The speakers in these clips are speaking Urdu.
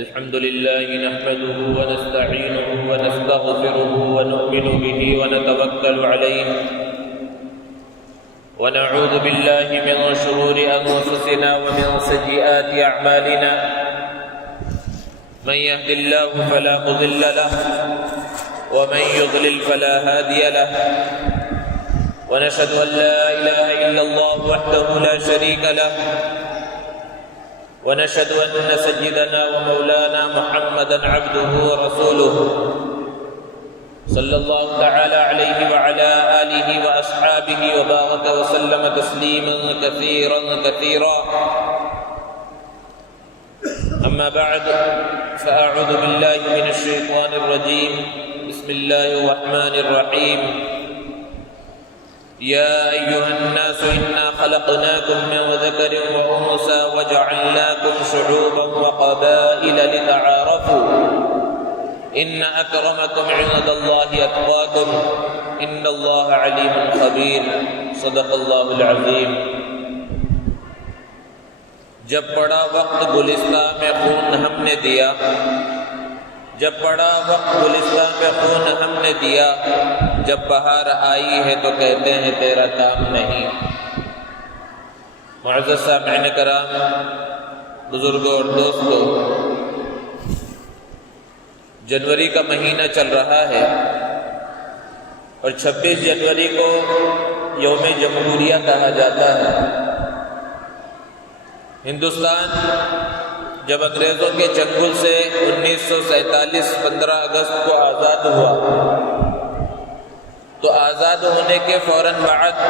الحمد لله نحمده ونستعينه ونستغفره ونؤمن به ونتوكل عليه ونعوذ بالله من شرور أنفسنا ومن سيئات أعمالنا من يهد الله فلا مضل له ومن يضلل فلا هادي له ونشهد أن لا إله إلا الله وحده لا شريك له ونشهد أن سيدنا ومولانا محمدا عبده ورسوله صلى الله تعالى عليه وعلى آله وأصحابه وبارك وسلم تسليما كثيرا كثيرا. أما بعد فأعوذ بالله من الشيطان الرجيم. بسم الله الرحمن الرحيم. يا أيها الناس إنا خلقناكم من ذكر وأنثى وجعلناكم شعوبا وقبائل لتعارفوا إن أكرمكم عند الله أتقاكم إن الله عليم خبير. صدق الله العظيم. جب پڑا وقت گلستہ میں خون ہم نے دیا، جب پڑا وقت گلستہ میں خون ہم نے دیا، جب بہار آئی ہے تو کہتے ہیں تیرا کام نہیں. معزز سامعین کرام، بزرگوں اور دوستوں، جنوری کا مہینہ چل رہا ہے اور 26 جنوری کو یوم جمہوریہ کہا جاتا ہے. ہندوستان جب انگریزوں کے چنگل سے 1947 15 اگست کو آزاد ہوا تو آزاد ہونے کے فوراً بعد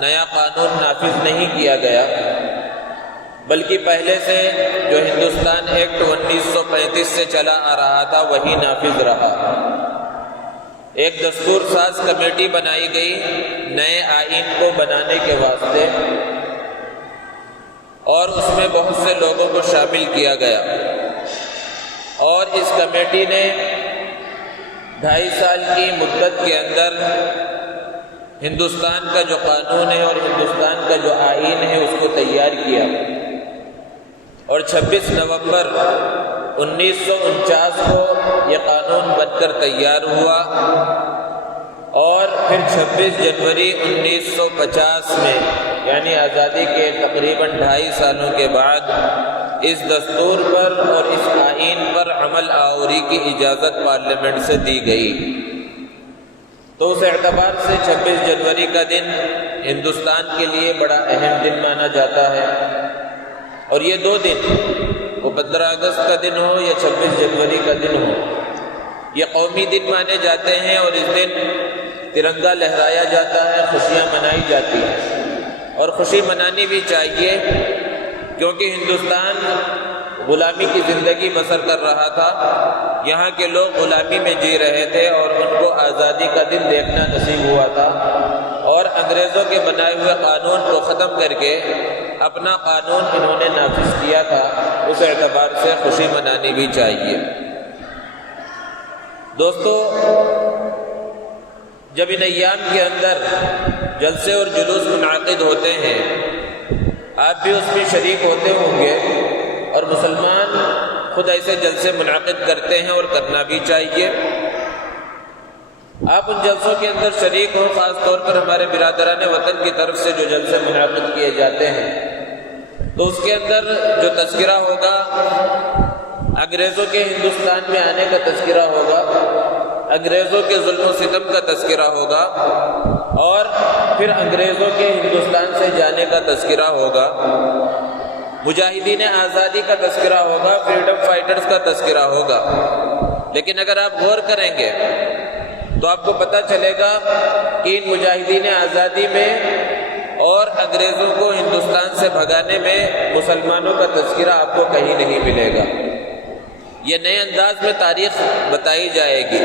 نیا قانون نافذ نہیں کیا گیا، بلکہ پہلے سے جو ہندوستان ایکٹ 1935 سے چلا آ رہا تھا وہی نافذ رہا. ایک دستور ساز کمیٹی بنائی گئی نئے آئین کو بنانے کے واسطے، اور اس میں بہت سے لوگوں کو شامل کیا گیا، اور اس کمیٹی نے 2.5 سال کی مدت کے اندر ہندوستان کا جو قانون ہے اور ہندوستان کا جو آئین ہے اس کو تیار کیا، اور 26 نومبر 1949 کو یہ قانون بن کر تیار ہوا، اور پھر 26 جنوری 1950 میں یعنی آزادی کے تقریباً 2.5 سالوں کے بعد اس دستور پر اور اس آئین پر عمل آوری کی اجازت پارلیمنٹ سے دی گئی. تو اس اعتبار سے 26 جنوری کا دن ہندوستان کے لیے بڑا اہم دن مانا جاتا ہے. اور یہ 2 دن، وہ 15 اگست کا دن ہو یا 26 جنوری کا دن ہو، یہ قومی دن مانے جاتے ہیں، اور اس دن ترنگا لہرایا جاتا ہے، خوشیاں منائی جاتی ہیں، اور خوشی منانی بھی چاہیے کیونکہ ہندوستان غلامی کی زندگی بسر کر رہا تھا. یہاں کے لوگ غلامی میں جی رہے تھے اور ان کو آزادی کا دن دیکھنا نصیب ہوا تھا، اور انگریزوں کے بنائے ہوئے قانون کو ختم کر کے اپنا قانون انہوں نے نافذ کیا تھا. اس اعتبار سے خوشی منانی بھی چاہیے. دوستو، جب ان ایام کے اندر جلسے اور جلوس منعقد ہوتے ہیں، آپ بھی اس میں شریک ہوتے ہوں گے، اور مسلمان خود ایسے جلسے منعقد کرتے ہیں اور کرنا بھی چاہیے. آپ ان جلسوں کے اندر شریک ہوں. خاص طور پر ہمارے برادران وطن کی طرف سے جو جلسے منعقد کیے جاتے ہیں تو اس کے اندر جو تذکرہ ہوگا انگریزوں کے ہندوستان میں آنے کا تذکرہ ہوگا، انگریزوں کے ظلم و ستم کا تذکرہ ہوگا، اور پھر انگریزوں کے ہندوستان سے جانے کا تذکرہ ہوگا، مجاہدین آزادی کا تذکرہ ہوگا، فریڈم فائٹرز کا تذکرہ ہوگا. لیکن اگر آپ غور کریں گے تو آپ کو پتہ چلے گا کہ ان مجاہدین آزادی میں اور انگریزوں کو ہندوستان سے بھگانے میں مسلمانوں کا تذکرہ آپ کو کہیں نہیں ملے گا. یہ نئے انداز میں تاریخ بتائی جائے گی.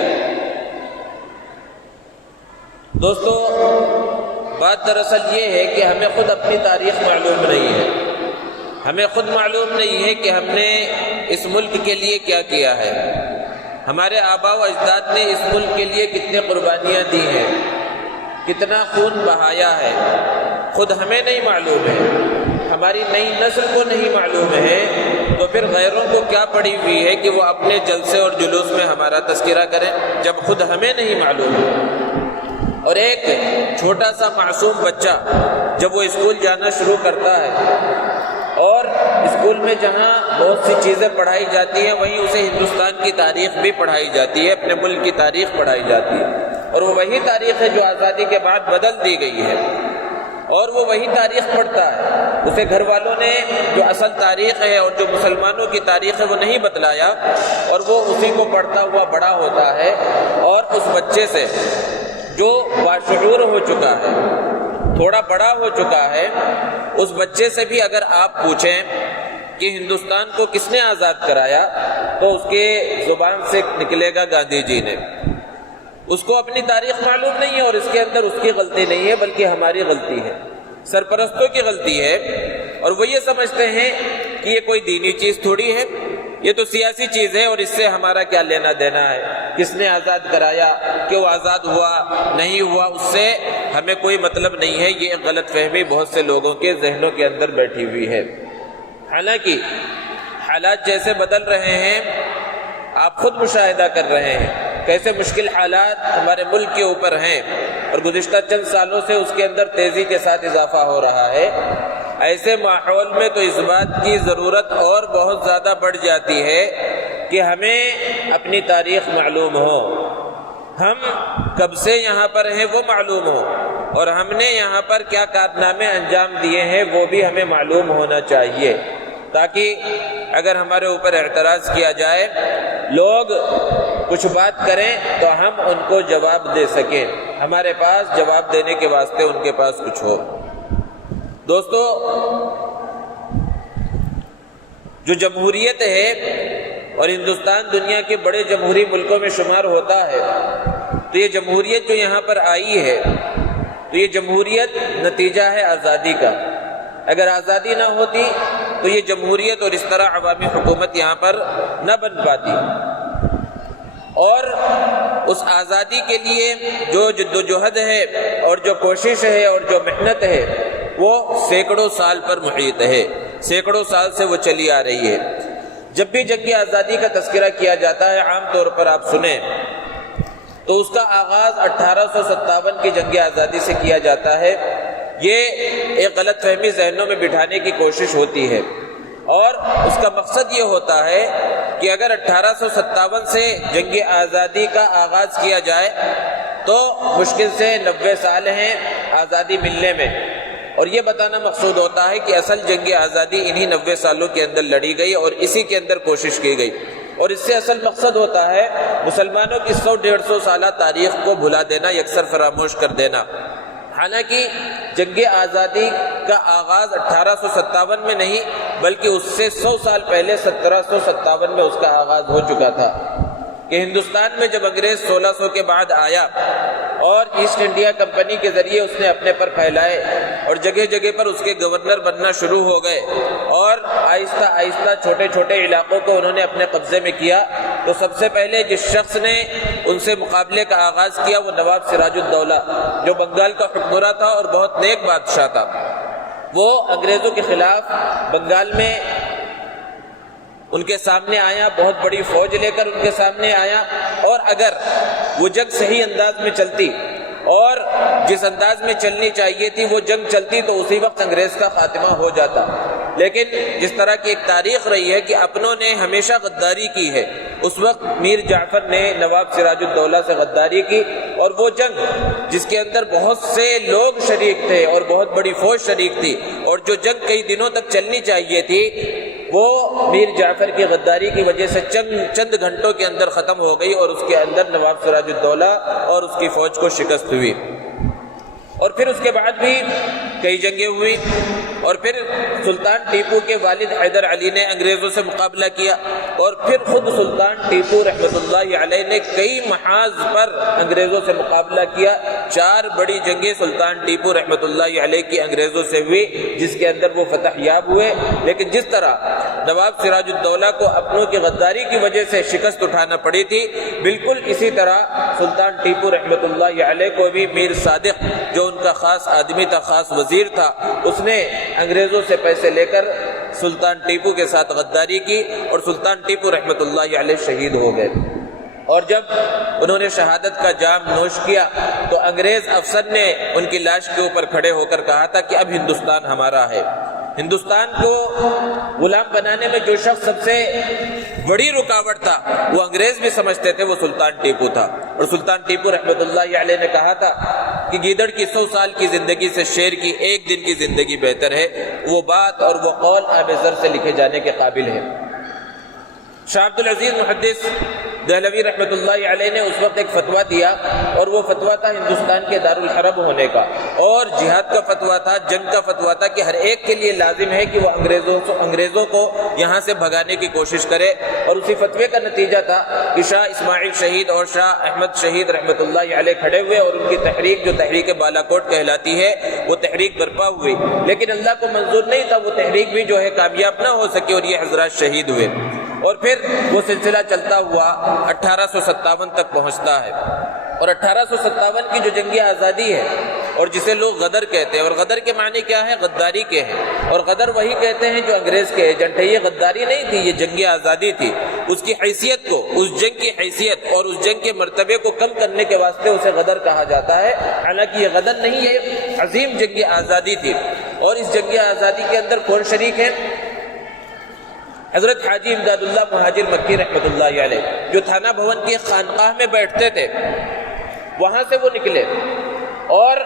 دوستو، بات دراصل یہ ہے کہ ہمیں خود اپنی تاریخ معلوم نہیں ہے. ہمیں خود معلوم نہیں ہے کہ ہم نے اس ملک کے لیے کیا کیا ہے. ہمارے آباء و اجداد نے اس ملک کے لیے کتنے قربانیاں دی ہیں، کتنا خون بہایا ہے، خود ہمیں نہیں معلوم ہے. ہماری نئی نسل کو نہیں معلوم ہے تو پھر غیروں کو کیا پڑی ہوئی ہے کہ وہ اپنے جلسے اور جلوس میں ہمارا تذکرہ کریں جب خود ہمیں نہیں معلوم ہے۔ اور ایک چھوٹا سا معصوم بچہ جب وہ اسکول جانا شروع کرتا ہے اور اسکول میں جہاں بہت سی چیزیں پڑھائی جاتی ہیں وہیں اسے ہندوستان کی تاریخ بھی پڑھائی جاتی ہے، اپنے ملک کی تاریخ پڑھائی جاتی ہے، اور وہ وہی تاریخ ہے جو آزادی کے بعد بدل دی گئی ہے، اور وہ وہی تاریخ پڑھتا ہے۔ اسے گھر والوں نے جو اصل تاریخ ہے اور جو مسلمانوں کی تاریخ ہے وہ نہیں بتلایا، اور وہ اسی کو پڑھتا ہوا بڑا ہوتا ہے۔ اور اس بچے سے جو باشعور ہو چکا ہے، تھوڑا بڑا ہو چکا ہے، اس بچے سے بھی اگر آپ پوچھیں کہ ہندوستان کو کس نے آزاد کرایا تو اس کے زبان سے نکلے گا گاندھی جی نے۔ اس کو اپنی تاریخ معلوم نہیں ہے، اور اس کے اندر اس کی غلطی نہیں ہے بلکہ ہماری غلطی ہے، سرپرستوں کی غلطی ہے، اور وہ یہ سمجھتے ہیں کہ یہ کوئی دینی چیز تھوڑی ہے، یہ تو سیاسی چیز ہے اور اس سے ہمارا کیا لینا دینا ہے، کس نے آزاد کرایا، کہ وہ آزاد ہوا نہیں ہوا، اس سے ہمیں کوئی مطلب نہیں ہے۔ یہ غلط فہمی بہت سے لوگوں کے ذہنوں کے اندر بیٹھی ہوئی ہے۔ حالانکہ حالات جیسے بدل رہے ہیں آپ خود مشاہدہ کر رہے ہیں، کیسے مشکل حالات ہمارے ملک کے اوپر ہیں، اور گزشتہ چند سالوں سے اس کے اندر تیزی کے ساتھ اضافہ ہو رہا ہے۔ ایسے ماحول میں تو اس بات کی ضرورت اور بہت زیادہ بڑھ جاتی ہے کہ ہمیں اپنی تاریخ معلوم ہو، ہم کب سے یہاں پر ہیں وہ معلوم ہو، اور ہم نے یہاں پر کیا کارنامے انجام دیے ہیں وہ بھی ہمیں معلوم ہونا چاہیے، تاکہ اگر ہمارے اوپر اعتراض کیا جائے، لوگ کچھ بات کریں تو ہم ان کو جواب دے سکیں، ہمارے پاس جواب دینے کے واسطے ان کے پاس کچھ ہو۔ دوستو، جو جمہوریت ہے اور ہندوستان دنیا کے بڑے جمہوری ملکوں میں شمار ہوتا ہے، تو یہ جمہوریت جو یہاں پر آئی ہے تو یہ جمہوریت نتیجہ ہے آزادی کا۔ اگر آزادی نہ ہوتی تو یہ جمہوریت اور اس طرح عوامی حکومت یہاں پر نہ بن پاتی، اور اس آزادی کے لیے جو جدوجہد ہے اور جو کوشش ہے اور جو محنت ہے وہ سینکڑوں سال پر محیط ہے، سینکڑوں سال سے وہ چلی آ رہی ہے۔ جب بھی جنگ آزادی کا تذکرہ کیا جاتا ہے، عام طور پر آپ سنیں تو اس کا آغاز 1857 کی جنگ آزادی سے کیا جاتا ہے۔ یہ ایک غلط فہمی ذہنوں میں بٹھانے کی کوشش ہوتی ہے، اور اس کا مقصد یہ ہوتا ہے کہ اگر 1857 سے جنگ آزادی کا آغاز کیا جائے تو مشکل سے 90 سال ہیں آزادی ملنے میں، اور یہ بتانا مقصود ہوتا ہے کہ اصل جنگ آزادی انہی 90 سالوں کے اندر لڑی گئی اور اسی کے اندر کوشش کی گئی، اور اس سے اصل مقصد ہوتا ہے مسلمانوں کی 100-150 سالہ تاریخ کو بھلا دینا، یکسر فراموش کر دینا۔ حالانکہ جنگ آزادی کا آغاز 1857 میں نہیں بلکہ اس سے 100 سال پہلے 1757 میں اس کا آغاز ہو چکا تھا، کہ ہندوستان میں جب انگریز 1600 کے بعد آیا اور ایسٹ انڈیا کمپنی کے ذریعے اس نے اپنے پر پھیلائے اور جگہ جگہ پر اس کے گورنر بننا شروع ہو گئے، اور آہستہ آہستہ چھوٹے چھوٹے علاقوں کو انہوں نے اپنے قبضے میں کیا، تو سب سے پہلے جس شخص نے ان سے مقابلے کا آغاز کیا وہ نواب سراج الدولہ، جو بنگال کا حکمراں تھا اور بہت نیک بادشاہ تھا۔ وہ انگریزوں کے خلاف بنگال میں ان کے سامنے آیا، بہت بڑی فوج لے کر ان کے سامنے آیا، اور اگر وہ جنگ صحیح انداز میں چلتی اور جس انداز میں چلنی چاہیے تھی وہ جنگ چلتی تو اسی وقت انگریز کا خاتمہ ہو جاتا۔ لیکن جس طرح کی ایک تاریخ رہی ہے کہ اپنوں نے ہمیشہ غداری کی ہے، اس وقت میر جعفر نے نواب سراج الدولہ سے غداری کی، اور وہ جنگ جس کے اندر بہت سے لوگ شریک تھے اور بہت بڑی فوج شریک تھی، اور جو جنگ کئی دنوں تک چلنی چاہیے تھی، وہ میر جعفر کی غداری کی وجہ سے چند گھنٹوں کے اندر ختم ہو گئی، اور اس کے اندر نواب سراج الدولہ اور اس کی فوج کو شکست ہوئی۔ اور پھر اس کے بعد بھی کئی جنگیں ہوئی، اور پھر سلطان ٹیپو کے والد حیدر علی نے انگریزوں سے مقابلہ کیا، اور پھر خود سلطان ٹیپو رحمۃ اللہ علیہ نے کئی محاذ پر انگریزوں سے مقابلہ کیا۔ 4 بڑی جنگیں سلطان ٹیپو رحمۃ اللہ علیہ کی انگریزوں سے ہوئی، جس کے اندر وہ فتح یاب ہوئے۔ لیکن جس طرح نواب سراج الدولہ کو اپنوں کی غداری کی وجہ سے شکست اٹھانا پڑی تھی، بالکل اسی طرح سلطان ٹیپو رحمۃ اللہ علیہ کو بھی میر صادق جو ان کا خاص آدمی تھا، خاص وزیر تھا، اس نے انگریزوں سے پیسے لے کر سلطان ٹیپو کے ساتھ غداری کی اور سلطان ٹیپو رحمۃ اللہ علیہ شہید ہو گئے۔ اور جب انہوں نے شہادت کا جام نوش کیا تو انگریز افسر نے ان کی لاش کے اوپر کھڑے ہو کر کہا تھا کہ اب ہندوستان ہمارا ہے۔ ہندوستان کو غلام بنانے میں جو شخص سب سے بڑی رکاوٹ تھا وہ انگریز بھی سمجھتے تھے، وہ سلطان ٹیپو تھا۔ اور سلطان ٹیپو رحمۃ اللہ علیہ نے کہا تھا کہ گیدڑ کی 100 سال کی زندگی سے شیر کی ایک دن کی زندگی بہتر ہے۔ وہ بات اور وہ قول آب زر سے لکھے جانے کے قابل ہے۔ شاہ عبد العزیز محدث دہلوی رحمۃ اللہ علیہ نے اس وقت ایک فتویٰ دیا، اور وہ فتویٰ تھا ہندوستان کے دارالحرب ہونے کا، اور جہاد کا فتویٰ تھا، جنگ کا فتویٰ تھا کہ ہر ایک کے لیے لازم ہے کہ وہ انگریزوں کو یہاں سے بھگانے کی کوشش کرے۔ اور اسی فتوے کا نتیجہ تھا کہ شاہ اسماعیل شہید اور شاہ احمد شہید رحمۃ اللہ علیہ کھڑے ہوئے، اور ان کی تحریک جو تحریک بالاکوٹ کہلاتی ہے وہ تحریک برپا ہوئی، لیکن اللہ کو منظور نہیں تھا وہ تحریک بھی جو ہے کامیاب نہ ہو سکی، اور یہ حضرات شہید ہوئے۔ اور پھر وہ سلسلہ چلتا ہوا 1857 تک پہنچتا ہے، اور 1857 کی جو جنگ آزادی ہے اور جسے لوگ غدر کہتے ہیں، اور غدر کے معنی کیا ہے؟ غداری کے ہیں، اور غدر وہی کہتے ہیں جو انگریز کے ایجنٹ ہے۔ یہ غداری نہیں تھی، یہ جنگ آزادی تھی۔ اس کی حیثیت کو، اس جنگ کی حیثیت اور اس جنگ کے مرتبے کو کم کرنے کے واسطے اسے غدر کہا جاتا ہے، حالانکہ یہ غدر نہیں، یہ عظیم جنگ آزادی تھی۔ اور اس جنگ آزادی کے اندر کون شریک ہے؟ حضرت حاجی امداد اللہ مہاجر مکی رحمۃ اللہ علیہ، جو تھانہ بھون کی خانقاہ میں بیٹھتے تھے، وہاں سے وہ نکلے، اور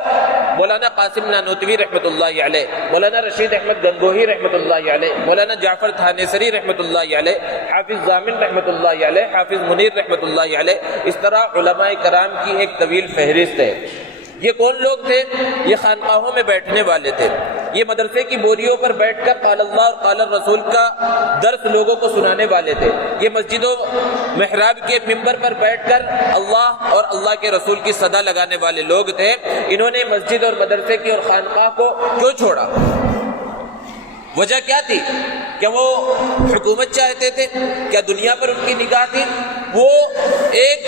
مولانا قاسم نانوتوی رحمۃ اللہ علیہ، مولانا رشید احمد گنگوہی رحمۃ اللہ علیہ، مولانا جعفر تھانیسری رحمۃ اللہ علیہ، حافظ ضامن رحمۃ اللہ علیہ، حافظ منیر رحمۃ اللہ علیہ، اس طرح علماء کرام کی ایک طویل فہرست ہے۔ یہ کون لوگ تھے؟ یہ خانقاہوں میں بیٹھنے والے تھے، یہ مدرسے کی بوریوں پر بیٹھ کر قال اللہ اور قال الرسول کا درس لوگوں کو سنانے والے تھے، یہ مسجدوں محراب کے ممبر پر بیٹھ کر اللہ اور اللہ کے رسول کی صدا لگانے والے لوگ تھے۔ انہوں نے مسجد اور مدرسے کی اور خانقاہ کو کیوں چھوڑا؟ وجہ کیا تھی؟ کیا وہ حکومت چاہتے تھے؟ کیا دنیا پر ان کی نگاہ تھی؟ وہ ایک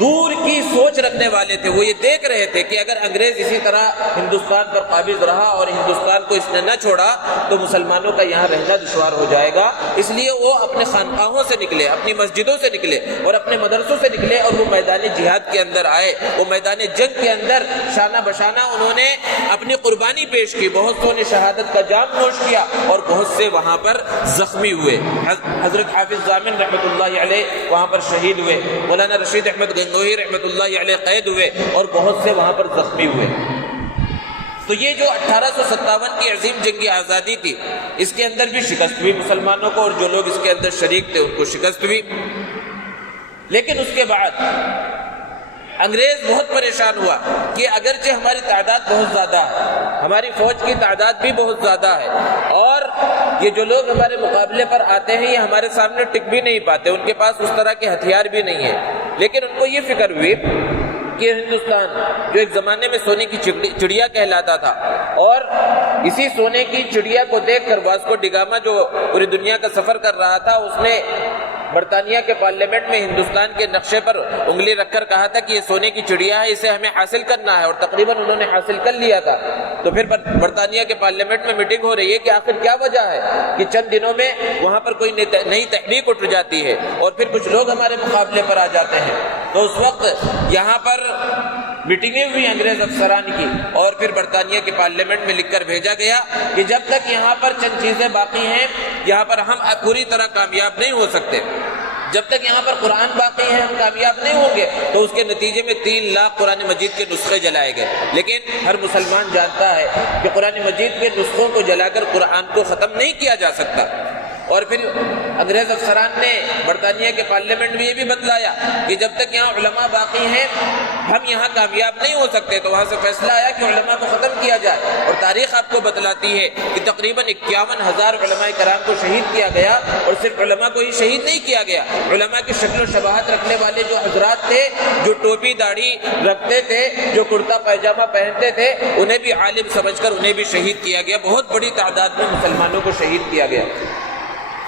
دور کی سوچ رکھنے والے تھے۔ وہ یہ دیکھ رہے تھے کہ اگر انگریز اسی طرح ہندوستان پر قابض رہا اور ہندوستان کو اس نے نہ چھوڑا تو مسلمانوں کا یہاں رہنا دشوار ہو جائے گا۔ اس لیے وہ اپنے خانقاہوں سے نکلے، اپنی مسجدوں سے نکلے اور اپنے مدرسوں سے نکلے، اور وہ میدان جہاد کے اندر آئے، وہ میدان جنگ کے اندر شانہ بشانہ انہوں نے اپنی قربانی پیش کی۔ بہت سو نے شہادت کا جام نوش کیا اور بہت سے وہاں پر زخمی ہوئے۔ حضرت حافظ ضامن رحمۃ اللہ علیہ وہاں پر شہید ہوئے، مولانا رشید احمد گنگوہی رحمۃ اللہ علیہ قید ہوئے، اور بہت سے وہاں پر زخمی ہوئے۔ تو یہ جو 1857 کی عظیم جنگ آزادی تھی، اس کے اندر بھی شکست ہوئی مسلمانوں کو، اور جو لوگ اس کے اندر شریک تھے ان کو شکست ہوئی۔ لیکن اس کے بعد انگریز بہت پریشان ہوا کہ اگرچہ ہماری تعداد بہت زیادہ ہے، ہماری فوج کی تعداد بھی بہت زیادہ ہے، اور یہ جو لوگ ہمارے مقابلے پر آتے ہیں یہ ہمارے سامنے ٹک بھی نہیں پاتے، ان کے پاس اس طرح کے ہتھیار بھی نہیں ہیں۔ لیکن ان کو یہ فکر ہوئی کہ ہندوستان جو ایک زمانے میں سونے کی چڑیا کہلاتا تھا، اور اسی سونے کی چڑیا کو دیکھ کر واسکو ڈی گاما جو پوری دنیا کا سفر کر رہا تھا، اس نے برطانیہ کے پارلیمنٹ میں ہندوستان کے نقشے پر انگلی رکھ کر کہا تھا کہ یہ سونے کی چڑیا ہے، اسے ہمیں حاصل کرنا ہے، اور تقریباً انہوں نے حاصل کر لیا تھا۔ تو پھر برطانیہ کے پارلیمنٹ میں میٹنگ ہو رہی ہے کہ آخر کیا وجہ ہے کہ چند دنوں میں وہاں پر کوئی نئی تحریک اٹھ جاتی ہے اور پھر کچھ لوگ ہمارے مقابلے پر آ جاتے ہیں۔ تو اس وقت یہاں پر میٹنگیں ہوئی انگریز افسران کی، اور پھر برطانیہ کے پارلیمنٹ میں لکھ کر بھیجا گیا کہ جب تک یہاں پر چند چیزیں باقی ہیں یہاں پر ہم پوری طرح کامیاب نہیں ہو سکتے، جب تک یہاں پر قرآن باقی ہے ہم کامیاب نہیں ہوں گے۔ تو اس کے نتیجے میں 3 لاکھ قرآن مجید کے نسخے جلائے گئے، لیکن ہر مسلمان جانتا ہے کہ قرآن مجید کے نسخوں کو جلا کر قرآن کو ختم نہیں کیا جا سکتا۔ اور پھر انگریز افسران نے برطانیہ کے پارلیمنٹ میں یہ بھی بتلایا کہ جب تک یہاں علماء باقی ہیں ہم یہاں کامیاب نہیں ہو سکتے۔ تو وہاں سے فیصلہ آیا کہ علماء کو ختم کیا جائے، اور تاریخ آپ کو بتلاتی ہے کہ تقریباً 51,000 علماء کرام کو شہید کیا گیا، اور صرف علماء کو ہی شہید نہیں کیا گیا، علماء کی شکل و شباہت رکھنے والے جو حضرات تھے، جو ٹوپی داڑھی رکھتے تھے، جو کرتا پائجامہ پہنتے تھے، انہیں بھی عالم سمجھ کر انہیں بھی شہید کیا گیا۔ بہت بڑی تعداد میں مسلمانوں کو شہید کیا گیا۔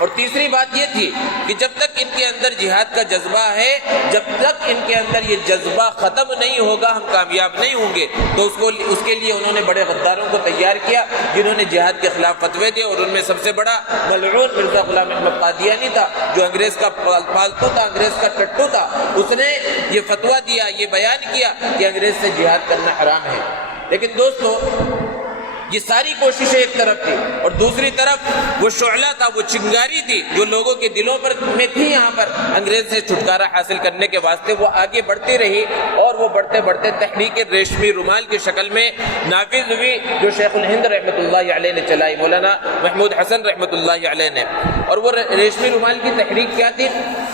اور تیسری بات یہ تھی کہ جب تک ان کے اندر جہاد کا جذبہ ہے، جب تک ان کے اندر یہ جذبہ ختم نہیں ہوگا ہم کامیاب نہیں ہوں گے۔ تو اس کے لیے انہوں نے بڑے غداروں کو تیار کیا جنہوں نے جہاد کے خلاف فتوے دیے، اور ان میں سب سے بڑا ملعون مرزا غلام احمد قادیانی تھا، جو انگریز کا پالتو تھا، انگریز کا ٹٹو تھا۔ اس نے یہ فتویٰ دیا، یہ بیان کیا کہ انگریز سے جہاد کرنا حرام ہے۔ لیکن دوستو، یہ ساری کوششیں ایک طرف تھی، اور دوسری طرف وہ شعلہ تھا، وہ چنگاری تھی جو لوگوں کے دلوں میں تھی، یہاں پر انگریز سے چھٹکارا حاصل کرنے کے واسطے وہ آگے بڑھتی رہی، اور وہ بڑھتے بڑھتے تحریک ریشمی رومال کی شکل میں نافذ ہوئی، جو شیخ الہند رحمۃ اللہ علیہ نے چلائی، مولانا محمود حسن رحمۃ اللہ علیہ نے۔ اور وہ ریشمی رومال کی تحریک کیا تھی؟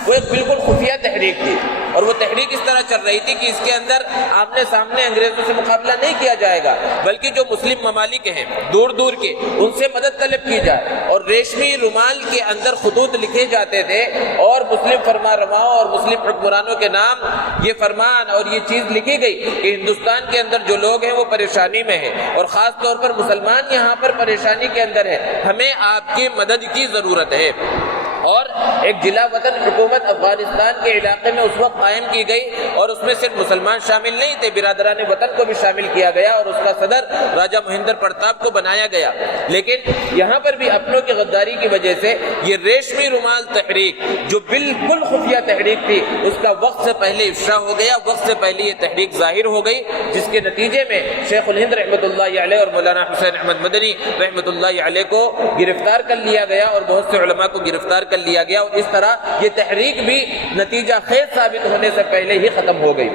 وہ ایک بالکل خفیہ تحریک تھی، اور وہ تحریک اس طرح چل رہی تھی کہ اس کے اندر آمنے سامنے انگریزوں سے مقابلہ نہیں کیا جائے گا، بلکہ جو مسلم ممالک ہیں دور دور کے، ان سے مدد طلب کی جائے، اور ریشمی رومال کے اندر خطوط لکھے جاتے تھے، اور مسلم فرما رواؤں اور مسلم حکمرانوں کے نام یہ فرمان اور یہ چیز لکھی گئی کہ ہندوستان کے اندر جو لوگ ہیں وہ پریشانی میں ہیں، اور خاص طور پر مسلمان یہاں پر پریشانی کے اندر ہے، ہمیں آپ کی مدد کی ضرورت ہے۔ اور ایک جلا وطن حکومت افغانستان کے علاقے میں اس وقت قائم کی گئی، اور اس میں صرف مسلمان شامل نہیں تھے، برادران وطن کو بھی شامل کیا گیا، اور اس کا صدر راجہ مہندر پرتاپ کو بنایا گیا۔ لیکن یہاں پر بھی اپنوں کی غداری کی وجہ سے یہ ریشمی رومال تحریک جو بالکل خفیہ تحریک تھی، اس کا وقت سے پہلے افشا ہو گیا، وقت سے پہلے یہ تحریک ظاہر ہو گئی، جس کے نتیجے میں شیخ الہند رحمۃ اللہ علیہ اور مولانا حسین احمد مدنی رحمۃ اللہ علیہ کو گرفتار کر لیا گیا، اور بہت سے علماء کو گرفتار کر لیا گیا، اور اس طرح یہ تحریک بھی نتیجہ خیز ثابت ہونے سے پہلے ہی ختم ہو گئی۔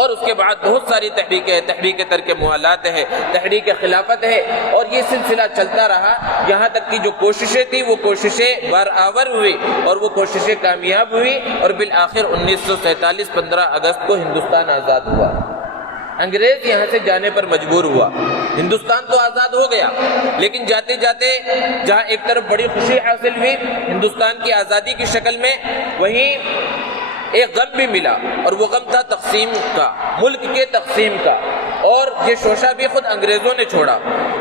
اور اس کے بعد بہت ساری تحریکیں، تحریک ترک موالات ہے، تحریک خلافت ہے، اور یہ سلسلہ چلتا رہا، یہاں تک کہ جو کوششیں تھیں وہ کوششیں برآور ہوئی، اور وہ کوششیں کامیاب ہوئی، اور بالآخر 1947 15 اگست کو ہندوستان آزاد ہوا۔ انگریز یہاں سے جانے پر مجبور ہوا، ہندوستان تو آزاد ہو گیا، لیکن جاتے جاتے جہاں ایک طرف بڑی خوشی حاصل ہوئی ہندوستان کی آزادی کی شکل میں، وہیں ایک غم بھی ملا، اور وہ غم تھا تقسیم کا، ملک کے تقسیم کا۔ اور یہ شوشہ بھی خود انگریزوں نے چھوڑا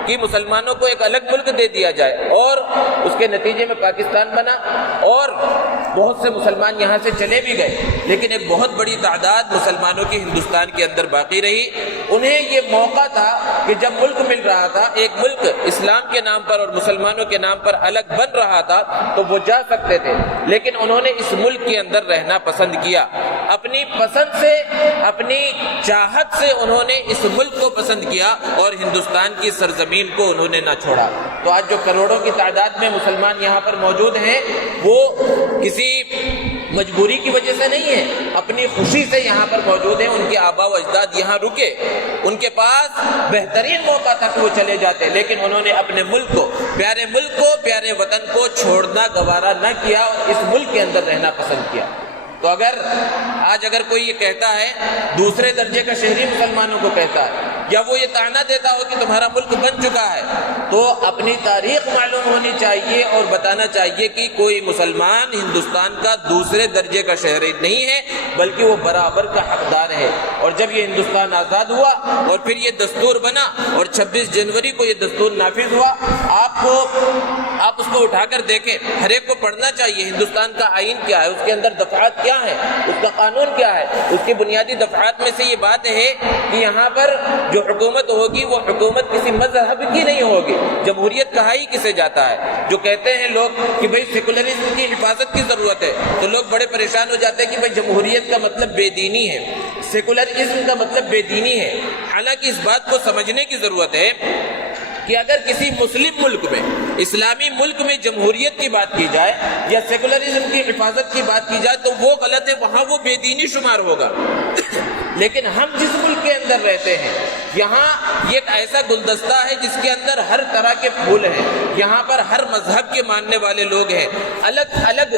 کہ مسلمانوں کو ایک الگ ملک دے دیا جائے، اور اس کے نتیجے میں پاکستان بنا، اور بہت سے مسلمان یہاں سے چلے بھی گئے، لیکن ایک بہت بڑی تعداد مسلمانوں کی ہندوستان کے اندر باقی رہی۔ انہیں یہ موقع تھا کہ جب ملک مل رہا تھا، ایک ملک اسلام کے نام پر اور مسلمانوں کے نام پر الگ بن رہا تھا، تو وہ جا سکتے تھے، لیکن انہوں نے اس ملک کے اندر رہنا پسند کیا، اپنی پسند سے، اپنی چاہت سے انہوں نے اس ملک کو پسند کیا، اور ہندوستان کی سرزمین کو انہوں نے نہ چھوڑا۔ تو آج جو کروڑوں کی تعداد میں مسلمان یہاں پر موجود ہیں، وہ کسی مجبوری کی وجہ سے نہیں ہے، اپنی خوشی سے یہاں پر موجود ہیں۔ ان کے آبا و اجداد یہاں رکے، ان کے پاس بہترین موقع تھا کہ وہ چلے جاتے، لیکن انہوں نے اپنے ملک کو، پیارے وطن کو چھوڑنا گوارا نہ کیا، اور اس ملک کے اندر رہنا پسند کیا۔ تو اگر کوئی یہ کہتا ہے، دوسرے درجے کا شہری مسلمانوں کو کہتا ہے، یا وہ یہ طعنہ دیتا ہو کہ تمہارا ملک بن چکا ہے، تو اپنی تاریخ معلوم ہونی چاہیے، اور بتانا چاہیے کہ کوئی مسلمان ہندوستان کا دوسرے درجے کا شہری نہیں ہے، بلکہ وہ برابر کا حقدار ہے۔ اور جب یہ ہندوستان آزاد ہوا، اور پھر یہ دستور بنا، اور 26 جنوری کو یہ دستور نافذ ہوا، آپ اس کو اٹھا کر دیکھیں، ہر ایک کو پڑھنا چاہیے ہندوستان کا آئین کیا ہے، اس کے اندر دفعات کیا ہے، اس کا قانون کیا ہے۔ اس کی بنیادی دفعات میں سے یہ بات ہے کہ یہاں پر جو حکومت ہوگی وہ حکومت کسی مذہب کی نہیں ہوگی۔ جمہوریت کہا ہی کسے جاتا ہے؟ جو کہتے ہیں لوگ کہ بھئی سیکولرزم کی حفاظت کی ضرورت ہے، تو لوگ بڑے پریشان ہو جاتے ہیں کہ بھئی جمہوریت کا مطلب بے دینی ہے، سیکولرزم کا مطلب بے دینی ہے۔ حالانکہ اس بات کو سمجھنے کی ضرورت ہے کہ اگر کسی مسلم ملک میں، اسلامی ملک میں جمہوریت کی بات کی جائے یا سیکولرزم کی حفاظت کی بات کی جائے تو وہ غلط ہے، وہاں وہ بے دینی شمار ہوگا۔ لیکن ہم جس ملک کے اندر رہتے ہیں، یہاں یہ ایک ایسا گلدستہ ہے جس کے اندر ہر طرح کے پھول ہیں، یہاں پر ہر مذہب کے ماننے والے لوگ ہیں، الگ الگ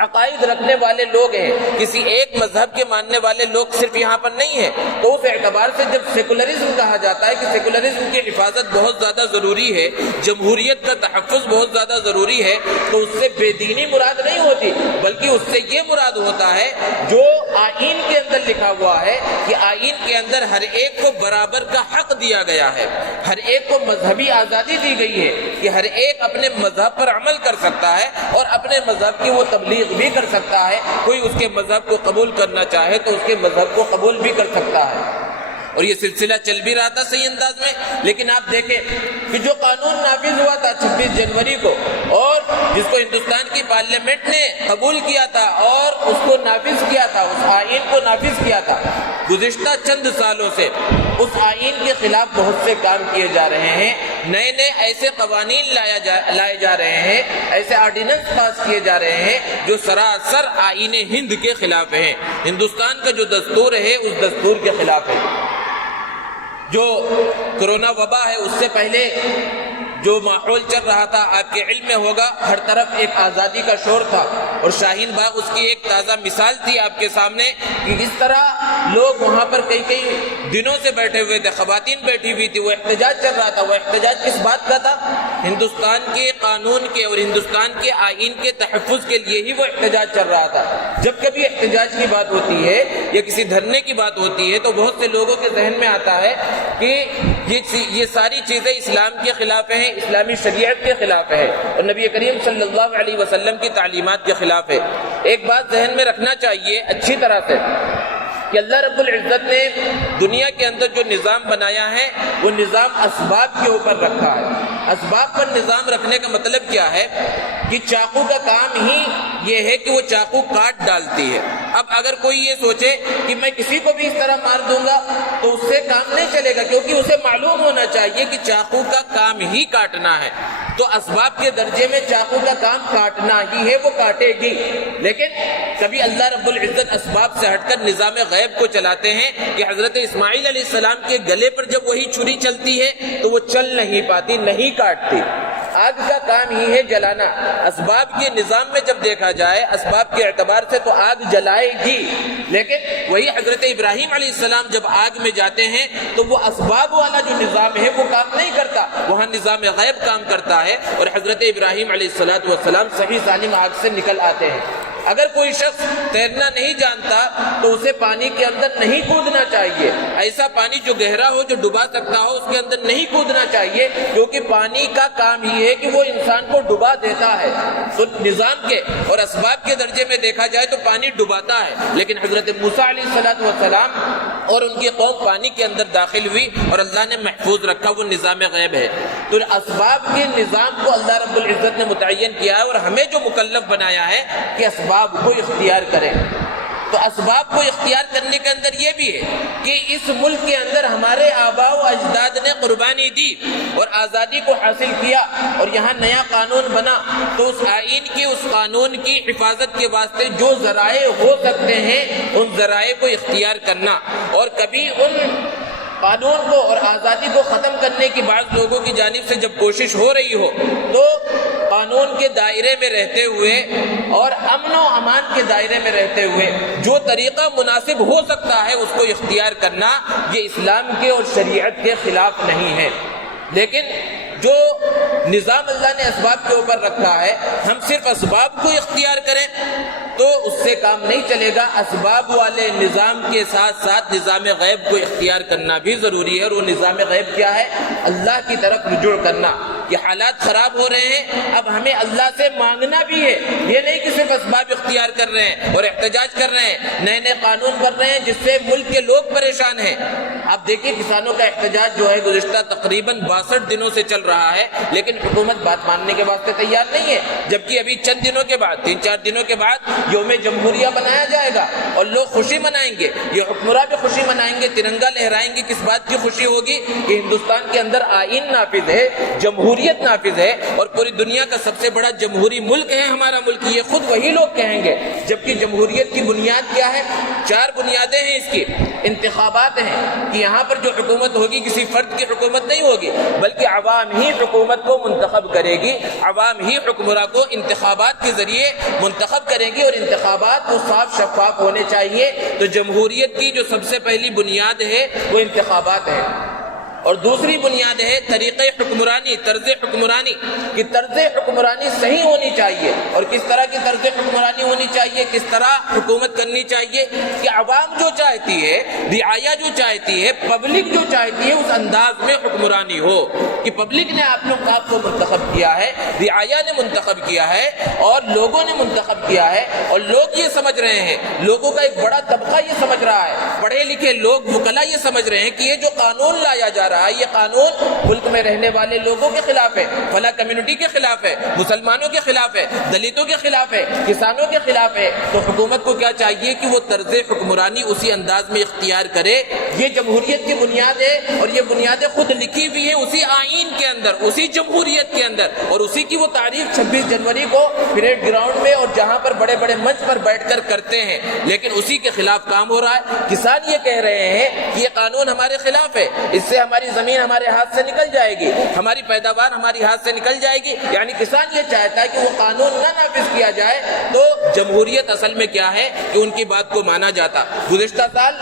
عقائد رکھنے والے لوگ ہیں، کسی ایک مذہب کے ماننے والے لوگ صرف یہاں پر نہیں ہیں۔ تو اس اعتبار سے جب سیکولرزم کہا جاتا ہے کہ سیکولرزم کی حفاظت بہت زیادہ ضروری ہے، جمہوریت کا تحفظ بہت زیادہ ضروری ہے، تو اس سے بے دینی مراد نہیں ہوتی، بلکہ اس سے یہ مراد ہوتا ہے جو آئین کے اندر لکھا ہوا ہے کہ آئین کے اندر ہر ایک کو برابر کا حق دیا گیا ہے، ہر ایک کو مذہبی آزادی دی گئی ہے کہ ہر ایک اپنے مذہب پر عمل کر سکتا ہے اور اپنے مذہب کی وہ تبلیغ بھی کر سکتا ہے۔ کوئی اس کے مذہب کو قبول کرنا چاہے تو اس کے مذہب کو قبول بھی کر سکتا ہے، اور یہ سلسلہ چل بھی رہا تھا صحیح انداز میں۔ لیکن آپ دیکھیں کہ جو قانون نافذ ہوا تھا 26 جنوری کو، اور جس کو ہندوستان کی پارلیمنٹ نے قبول کیا تھا اور اس کو نافذ کیا تھا، اس آئین کو نافذ کیا تھا، گزشتہ چند سالوں سے اس آئین کے خلاف بہت سے کام کیے جا رہے ہیں، نئے نئے ایسے قوانین لائے جا رہے ہیں، ایسے آرڈیننس پاس کیے جا رہے ہیں جو سراسر آئین ہند کے خلاف ہیں، ہندوستان کا جو دستور ہے اس دستور کے خلاف ہے۔ جو کرونا وبا ہے اس سے پہلے جو ماحول چل رہا تھا آپ کے علم میں ہوگا، ہر طرف ایک آزادی کا شور تھا، اور شاہین باغ اس کی ایک تازہ مثال تھی آپ کے سامنے کہ اس طرح لوگ وہاں پر کئی دنوں سے بیٹھے ہوئے تھے، خواتین بیٹھی ہوئی تھی، وہ احتجاج چل رہا تھا۔ وہ احتجاج کس بات کا تھا؟ ہندوستان کے قانون کے اور ہندوستان کے آئین کے تحفظ کے لیے ہی وہ احتجاج چل رہا تھا۔ جب کبھی احتجاج کی بات ہوتی ہے یا کسی دھرنے کی بات ہوتی ہے تو بہت سے لوگوں کے ذہن میں آتا ہے کہ یہ ساری چیزیں اسلام کے خلاف ہیں، اسلامی شریعت کے خلاف ہے، اور نبی کریم صلی اللہ علیہ وسلم کی تعلیمات کے خلاف ہے۔ ایک بات ذہن میں رکھنا چاہیے اچھی طرح سے کہ اللہ رب العزت نے دنیا کے اندر جو نظام بنایا ہے وہ نظام اسباب کے اوپر رکھا ہے۔ اسباب پر نظام رکھنے کا مطلب کیا ہے کہ چاقو کا کام ہی یہ ہے کہ وہ چاقو کاٹ ڈالتی ہے۔ اب اگر کوئی یہ سوچے کہ میں کسی کو بھی اس طرح مار دوں گا تو اس سے کام نہیں چلے گا، کیونکہ اسے معلوم ہونا چاہیے کہ چاقو کا کام ہی کاٹنا ہے۔ تو اسباب کے درجے میں چاقو کا کام کاٹنا ہی ہے، وہ کاٹے گی۔ لیکن کبھی اللہ رب العزت اسباب سے ہٹ کر نظام غیب کو چلاتے ہیں کہ حضرت اسماعیل علیہ السلام کے گلے پر جب وہی چھری چلتی ہے تو وہ چل نہیں پاتی، نہیں کاٹتی۔ آگ کا کام ہی ہے جلانا۔ اسباب کے نظام میں جب دیکھا جائے اسباب کے اعتبار سے تو آگ جلائے گی، لیکن وہی حضرت ابراہیم علیہ السلام جب آگ میں جاتے ہیں تو وہ اسباب والا جو نظام ہے وہ کام نہیں کرتا، وہاں نظام غیب کام کرتا ہے، اور حضرت ابراہیم علیہ السلام صحیح سالم آگ سے نکل آتے ہیں۔ اگر کوئی شخص تیرنا نہیں جانتا تو اسے پانی کے اندر نہیں کودنا چاہیے، ایسا پانی جو گہرا ہو، جو ڈبا سکتا ہو، اس کے اندر نہیں کودنا چاہیے، کیونکہ پانی کا کام ہی ہے کہ وہ انسان کو ڈبا دیتا ہے۔ تو نظام کے اور اسباب کے درجے میں دیکھا جائے تو پانی ڈباتا ہے، لیکن حضرت موسیٰ علیہ السلام اور ان کی قوم پانی کے اندر داخل ہوئی اور اللہ نے محفوظ رکھا، وہ نظام غیب ہے۔ تو اسباب کے نظام کو اللہ رب العزت نے متعین کیا ہے اور ہمیں جو مکلف بنایا ہے کہ اسباب کو اختیار کریں۔ تو اسباب کو اختیار کرنے کے اندر یہ بھی ہے کہ اس ملک کے اندر ہمارے آباء و اجداد نے قربانی دی اور آزادی کو حاصل کیا، اور یہاں نیا قانون بنا تو اس آئین کی، اس قانون کی حفاظت کے واسطے جو ذرائع ہو سکتے ہیں ان ذرائع کو اختیار کرنا، اور کبھی ان قانون کو اور آزادی کو ختم کرنے کی بعض لوگوں کی جانب سے جب کوشش ہو رہی ہو تو قانون کے دائرے میں رہتے ہوئے اور امن و امان کے دائرے میں رہتے ہوئے جو طریقہ مناسب ہو سکتا ہے اس کو اختیار کرنا، یہ اسلام کے اور شریعت کے خلاف نہیں ہے۔ لیکن جو نظام اللہ نے اسباب کے اوپر رکھا ہے، ہم صرف اسباب کو اختیار کریں تو اس سے کام نہیں چلے گا۔ اسباب والے نظام کے ساتھ ساتھ نظام غیب کو اختیار کرنا بھی ضروری ہے، اور وہ نظام غیب کیا ہے؟ اللہ کی طرف رجوع کرنا۔ یہ حالات خراب ہو رہے ہیں، اب ہمیں اللہ سے مانگنا بھی ہے، یہ نہیں کہ صرف اسباب اختیار کر رہے ہیں اور احتجاج کر رہے ہیں، نئے نئے قانون کر رہے ہیں جس سے ملک کے لوگ پریشان ہیں۔ آپ دیکھیے کسانوں کا احتجاج جو ہے گزشتہ تقریباً 62 دنوں سے چل رہا ہے، لیکن حکومت بات ماننے کے واسطے تیار نہیں ہے، جبکہ ابھی چند دنوں کے بعد، 3-4 دنوں کے بعد یوم جمہوریہ بنایا جائے گا اور لوگ خوشی منائیں گے، یہ حکمراں بھی خوشی منائیں گے، ترنگا لہرائیں گے۔ کس بات کی خوشی ہوگی؟ کہ ہندوستان کے اندر آئین نافذ ہے، جمہوریت نافذ ہے، اور پوری دنیا کا سب سے بڑا جمہوری ملک ہے ہمارا ملک، یہ خود وہی لوگ کہیں گے۔ جبکہ جمہوریت کی بنیاد کیا ہے؟ 4 بنیادیں ہیں اس کی۔ انتخابات ہیں کہ یہاں پر جو حکومت ہوگی کسی فرد کی حکومت نہیں ہوگی، بلکہ عوام ہی حکومت کو منتخب کرے گی، عوام ہی حکمراں کو انتخابات کے ذریعے منتخب کرے گی، اور انتخابات کو صاف شفاف ہونے چاہیے۔ تو جمہوریت کی جو سب سے پہلی بنیاد ہے وہ انتخابات ہے، اور دوسری بنیاد ہے طریقہ حکمرانی، طرز حکمرانی، کہ طرز حکمرانی صحیح ہونی چاہیے۔ اور کس طرح کی طرز حکمرانی ہونی ہونی چاہیے, کس طرح حکومت کرنی چاہیے کہ عوام جو چاہتی ہے, رعایا جو چاہتی ہے, پبلک جو چاہتی ہے, اس انداز میں حکمرانی ہو کہ پبلک نے آپ کو منتخب کیا ہے, رعایا نے منتخب کیا ہے اور لوگوں نے منتخب کیا ہے, اور لوگ یہ سمجھ رہے ہیں, لوگوں کا ایک بڑا طبقہ یہ سمجھ رہا ہے, پڑھے لکھے لوگ وکلا یہ سمجھ رہے ہیں کہ یہ جو قانون لایا جا رہا ہے یہ قانون ملک میں رہنے والے لوگوں کے خلاف ہے, فلاں کمیونٹی کے خلاف ہے, مسلمانوں کے خلاف ہے, دلتوں کے خلاف ہے, کسانوں کے خلاف ہے. تو حکومت کو کیا چاہیے کہ وہ طرز حکمرانی اسی انداز میں اختیار کرے. یہ جمہوریت کی بنیاد ہے اور یہ بنیادیں خود لکھی ہوئی ہیں اسی آئین کے اندر, اسی جمہوریت کے اندر, اور اسی کی وہ تعریف 26 جنوری کو پریڈ گراؤنڈ میں اور جہاں پر بڑے بڑے منچ پر بیٹھ کر کرتے ہیں, لیکن اسی کے خلاف کام ہو رہا ہے. کسان یہ کہہ رہے ہیں کہ یہ قانون ہمارے خلاف ہے, اس سے ہماری زمین ہمارے ہاتھ سے نکل جائے گی, ہماری پیداوار ہماری ہاتھ سے نکل جائے گی. یعنی کسان یہ چاہتا ہے کہ وہ قانون نہ نافذ کیا جائے. تو جمہوریت اصل میں کیا ہے کہ ان کی بات کو مانا جاتا. گزشتہ سال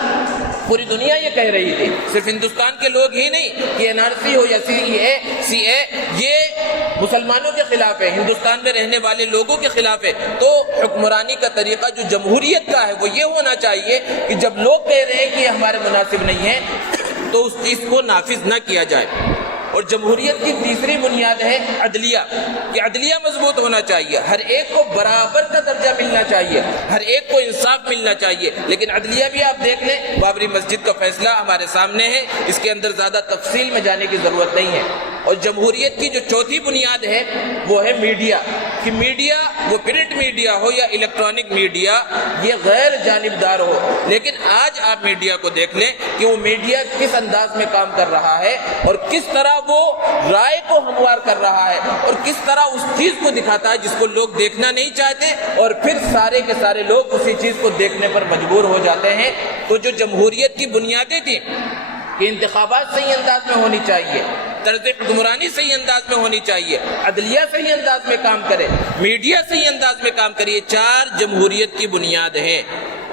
پوری دنیا یہ کہہ رہی تھی, صرف ہندوستان کے لوگ ہی نہیں, کہ NRC ہو یا CA یہ مسلمانوں کے خلاف ہے, ہندوستان میں رہنے والے لوگوں کے خلاف ہے. تو حکمرانی کا طریقہ جو جمہوریت کا ہے وہ یہ ہونا چاہیے کہ جب لوگ کہہ رہے ہیں کہ یہ ہمارے مناسب نہیں ہے تو اس چیز کو نافذ نہ کیا جائے. اور جمہوریت کی تیسری بنیاد ہے عدلیہ, کہ عدلیہ مضبوط ہونا چاہیے, ہر ایک کو برابر کا درجہ ملنا چاہیے, ہر ایک کو انصاف ملنا چاہیے. لیکن عدلیہ بھی آپ دیکھ لیں, بابری مسجد کا فیصلہ ہمارے سامنے ہے, اس کے اندر زیادہ تفصیل میں جانے کی ضرورت نہیں ہے. اور جمہوریت کی جو چوتھی بنیاد ہے وہ ہے میڈیا, کہ میڈیا وہ پرنٹ میڈیا ہو یا الیکٹرانک میڈیا یہ غیر جانبدار ہو. لیکن آج آپ میڈیا کو دیکھ لیں کہ وہ میڈیا کس انداز میں کام کر رہا ہے اور کس طرح وہ رائے کو ہموار کر رہا ہے, اور کس طرح اس چیز کو دکھاتا ہے جس کو لوگ دیکھنا نہیں چاہتے, اور پھر سارے کے سارے لوگ اسی چیز کو دیکھنے پر مجبور ہو جاتے ہیں. تو جو جمہوریت کی بنیادیں تھیں کہ انتخابات صحیح انداز میں ہونی چاہیے, طرز حکمرانی صحیح انداز میں ہونی چاہیے, عدلیہ صحیح انداز میں کام کرے, میڈیا صحیح انداز میں کام کرے, یہ 4 جمہوریت کی بنیاد ہیں.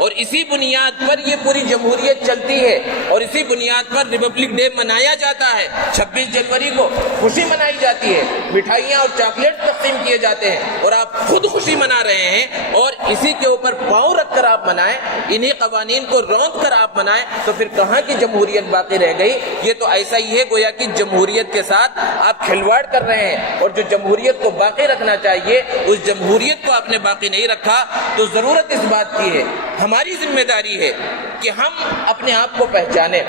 اور اسی بنیاد پر یہ پوری جمہوریت چلتی ہے, اور اسی بنیاد پر ریپبلک ڈے منایا جاتا ہے. 26 جنوری کو خوشی منائی جاتی ہے, مٹھائیاں اور چاکلیٹ تقسیم کیے جاتے ہیں, اور آپ خود خوشی منا رہے ہیں, اور اسی کے اوپر پاؤں رکھ کر آپ منائیں, انہی قوانین کو رونق کر آپ منائیں, تو پھر کہاں کی جمہوریت باقی رہ گئی؟ یہ تو ایسا ہی ہے گویا کہ جمہوریت کے ساتھ آپ کھلواڑ کر رہے ہیں, اور جو جمہوریت کو باقی رکھنا چاہیے اس جمہوریت کو آپ نے باقی نہیں رکھا. تو ضرورت اس بات کی ہے, ہماری ذمہ داری ہے کہ ہم اپنے آپ کو پہچانیں,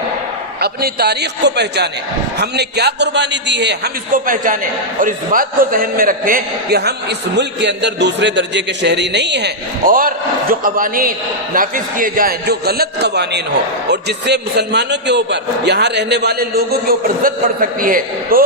اپنی تاریخ کو پہچانیں, ہم نے کیا قربانی دی ہے ہم اس کو پہچانیں, اور اس بات کو ذہن میں رکھیں کہ ہم اس ملک کے اندر دوسرے درجے کے شہری نہیں ہیں. اور جو قوانین نافذ کیے جائیں جو غلط قوانین ہو اور جس سے مسلمانوں کے اوپر, یہاں رہنے والے لوگوں کے اوپر زد پڑ سکتی ہے, تو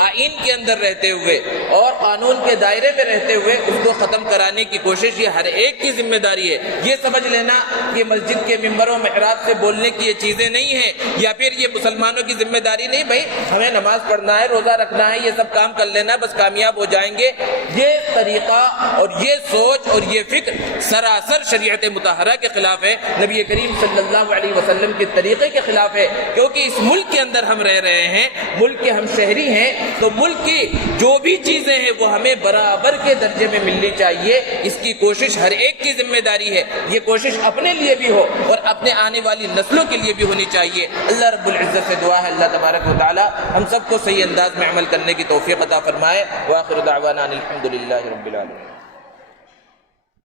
آئین کے اندر رہتے ہوئے اور قانون کے دائرے میں رہتے ہوئے اس کو ختم کرانے کی کوشش یہ ہر ایک کی ذمہ داری ہے. یہ سمجھ لینا کہ مسجد کے ممبر و محراب سے بولنے کی یہ چیزیں نہیں ہیں, یا پھر یہ مسلمانوں کی ذمہ داری نہیں, بھائی ہمیں نماز پڑھنا ہے, روزہ رکھنا ہے, یہ سب کام کر لینا ہے, بس کامیاب ہو جائیں گے. یہ طریقہ اور یہ سوچ اور یہ فکر سراسر شریعت مطہرہ کے خلاف ہے, نبی کریم صلی اللہ علیہ وسلم کے طریقے کے خلاف ہے. کیونکہ اس ملک کے اندر ہم رہ رہے ہیں, ملک کے ہم شہری ہیں, تو ملک کی جو بھی چیزیں ہیں وہ ہمیں برابر کے درجے میں ملنی چاہیے. اس کی کوشش ہر ایک کی ذمہ داری ہے. یہ کوشش اپنے لیے بھی ہو اور اپنے آنے والی نسلوں کے لیے بھی ہونی چاہیے. اللہ رب العزت سے دعا ہے اللہ تبارک و تعالی ہم سب کو صحیح انداز میں عمل کرنے کی توفیق عطا فرمائے. وآخر دعوانا الحمدللہ رب العالمین.